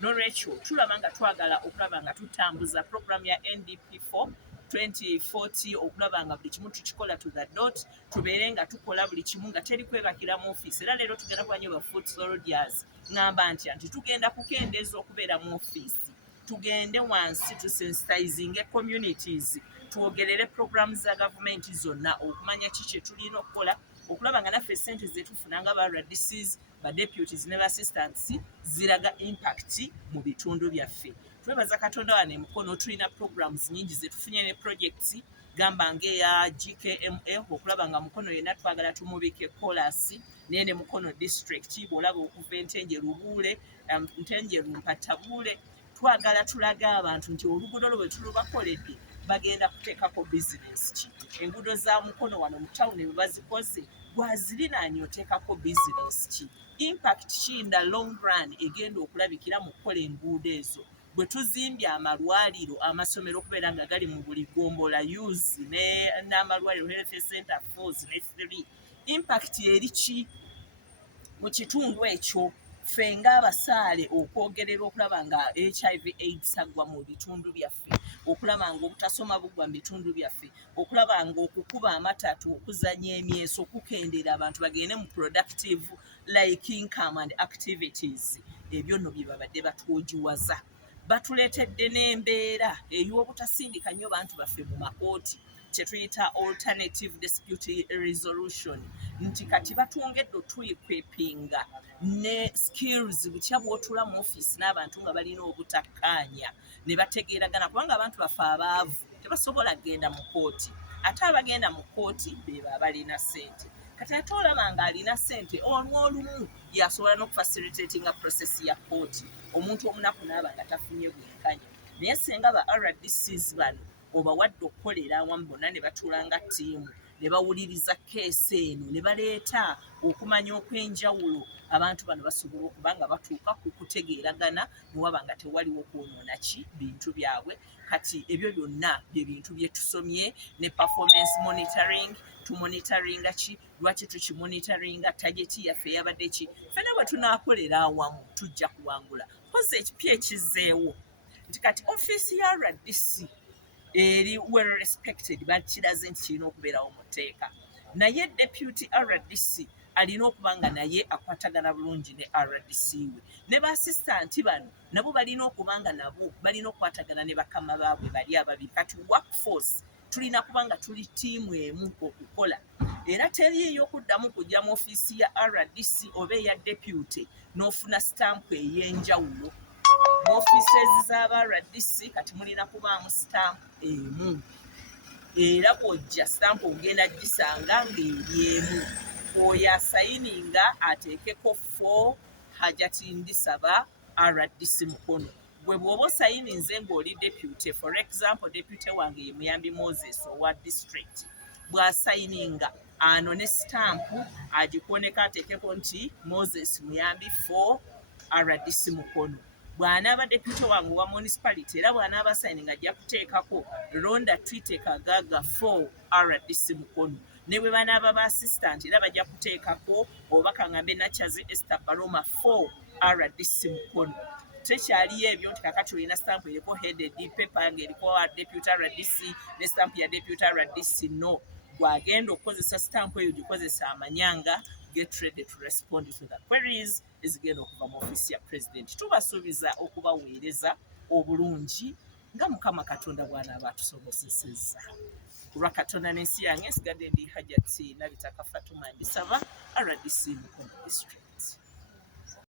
n'olwekyo tulaba nga twagala okulaba nga tutambuza program ya NDP4 2040 okulaba nga buli kimu tukikola to the dot, tubeere nga tukola buli kimu nga teri kwebakira mu ofiisi. Era leero tugenda kuba nnyo ba foot soldiers ngamba nti tugenda kukendeeza okubeera mu ofiisi, tugende wansi tusensitizinge communities, twogerere programs za gavumenti zonna okumanya ki kye tulina okukola okulaba nga naffe ssente ze tufuna nga ba RDCs, ba deputies ne ba assistants ziraga impact mu bitundu byaffe. Twebaza Katonda wane mukono, tulina programs nyingi ze tufunye ne projects gamba ngeya GKMA okulaba nga mukono yenna twagala tumubike kolasi nene mukono district bwolaba okuva Entenjeru Buule, Ntenjeru Mpata Buule, twagala tulaga abantu nti oluguudo lwe tulubakoledde bagenda kuteekako business ki. Enguudo za mukono wano mu town bwe bazikoze gwazirinaanye oteekako business ki. Impact ki in the long run egenda okulabikira mu kukola enguudo ezo. Bwe tuzimbye amalwaliro, amasomero okubeera nga gali mu buli gombola use n'amalwaliro health center 4 ne 3, impact eri ki mu kitundu ekyo? Ffe ng'abasaale okwogerera okulaba nga HIV AIDS agwa mu bitundu byaffe, okulaba nga obutasoma bugwa mu bitundu byaffe, okulaba nga okukuba amatatu, okuzanya emyeso, okukendera abantu bagende mu productive like income and activities, ebyo nno bye babadde batwogiwaza. Batuleetedde n'embeera ey'obutasindika nnyo bantu baffe mu makooti, kye tuyita alternative dispute resolution, nti kati batwongedde otwekwepinga ne skills butya bw'otula mu ofiisi n'abantu nga balina obutakkaanya ne bategeeragana, kubanga abantu baffe abaavu tebasobola kgenda mu kooti, ate abagenda mu kooti beba abalina ssente. Kati ate olaba nga alina ssente olw'olumu yasobola n'okufacilitatinga process ya kooti, omuntu omunaku n'aba nga tafunye bwenkanya. Naye singa ba RDCs bano obawadde okukolera awamu bonna ne batuula nga ttiimu ne bawuliriza keesi eno ne baleeta okumanya okw'enjawulo, abantu bano basobola okuba nga batuuka ku kutegeeragana ne waba nga tewaliwo kwonoona ki bintu byabwe. Kati ebyo byonna bye bintu bye tusomye ne performance monitoring, tumonitoringa ki, lwaki tukimonitoringa, tageti yaffe yabadde ki. Ffenna bwe tunaakolera awamu tujja kuwangula. Mpozi ekipya ekizzeewo nti kati ofiisi ya RDC eri well respected, bakiraze nti kirina okubeerawo mu tteeka, naye deputy RDC alina okuba nga naye akwatagana bulungi ne RDC we, ne baassistant bano nabo balina okuba nga nabo balina okukwatagana ne bakama baabwe bali ababiri. Kati workforce tulina kuba nga tuli ttiimu emu okukola, era teriiyo okuddamu kujja mu ofiisi ya RDC oba eya deputy n'ofuna stamp ey'enjawulo. Mu ofiisi z'aba RDC kati mulina kubaamu stamp emu, era bw'ojja stamp ogenda gisanga ng'eri emu. Oyo asayininga ateekeko 4 Hajati Ndisaba RDC mukono. Bwe bw'oba osayininze ng'oli deputy, for example deputy wange ye Muyambi Moses owa district, bw'asayininga ano ne stamp agikuoneka ateekeko nti Moses Muyambi 4 RDC mukono. Bw'anaaba deputy wange wa municipality era bw'anaaba sayininga ajja kuteekako Ronda Twite Kagaga 4 RDC mukono. Ne bwe banaaba ba assistant era bajja kuteekako oba Kangambe Nachazi Esther Baroma 4 RDC mukono. Tekyaliyo ebyo nti kakati olina stamp eriko headed paper ng'eriko deputy RDC ne stamp ya deputy RDC. No, gwagenda okukozesa stamp eyo gikozesa amanyanga. Get ready to respond to the queries ezigenda okuva mu ofiisi ya president. Tubasuubiza okubaweereza obulungi nga Mukama Katonda bw'anaaba atusobozesezza. Kulwa Katonda n'ensi yange nsigadde ndi Hajati Nabitaka Fatuma Ndisaba, RDC Mukono District.